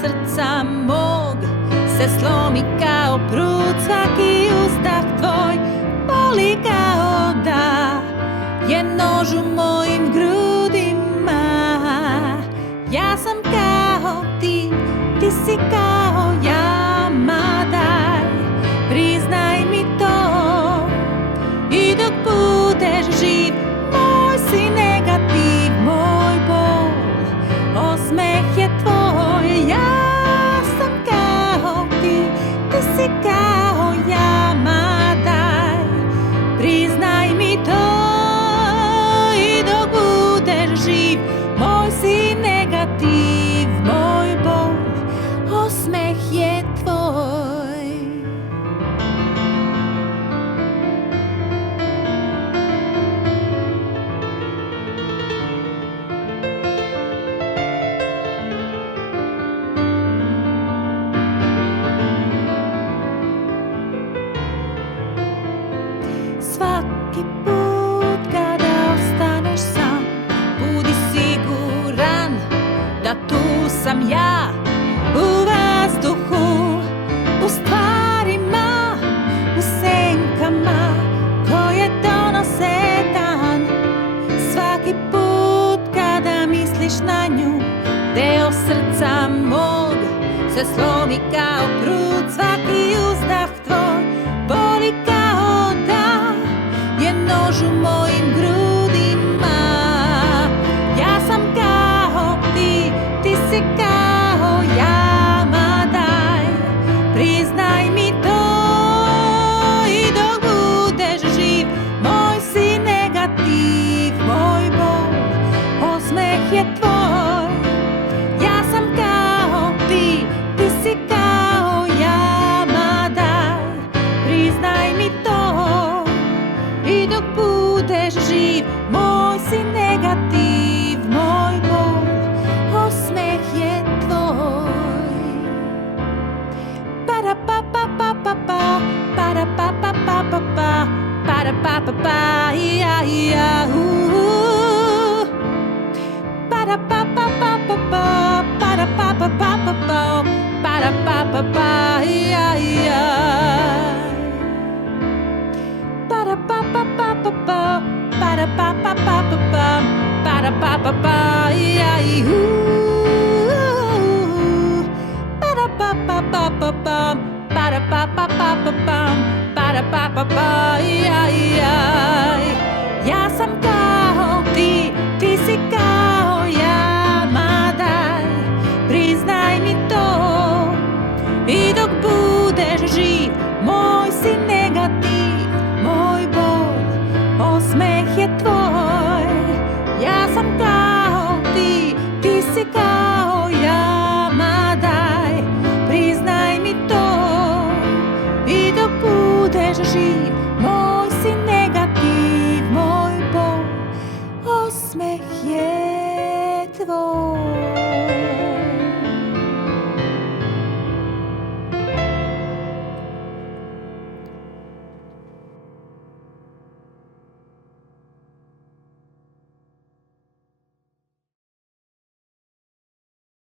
srca mog se slomi kao prut, svaki uzdah tvoj boli kao da je nož u mojim grudima. Ja sam kao ti, ti si kao ja, ma daj, priznaj mi to. I dok budeš živ, moj si negativ, moj bol, osmeh je tvoj. Ja sam kao ti, ti si kao ja, ma daj, priznaj mi to. I dok budeš živ, moj si negativ, moj bol, osmeh je tvoj. Svaki put kada ostaneš sam, budi siguran da tu sam ja, u vazduhu, u stvarima, u senkama koje donose dan. Svaki put kada misliš na nju, deo srca mog se slomi kao prut, svaki uzdah tvoj boli kao da je nož u mojim grudima. Ja sam kao ti, ti si kao ja, ma daj, priznaj mi to. I dok budeš živ, moj si negativ, moj bol, osmeh je tvoj. Ja sam kao ti, ti si kao ja, ma daj, priznaj mi to. I dok budeš živ, moj si negativ, moj bol, osmeh je tvoj. Para pa pa pa pa pa, para pa pa pa pa pa, para pa pa pa, ja ja para pa pa pa pa pa, para pa pa pa pa pa, para pa pa pa, ja ja. Para pa pa pa pa pa, para pa pa pa pa pa, para pa pa pa, ja para pa pa pa pa pa, para pa pa pa pa pa, para pa pa pa, ja ja. Ja sam kao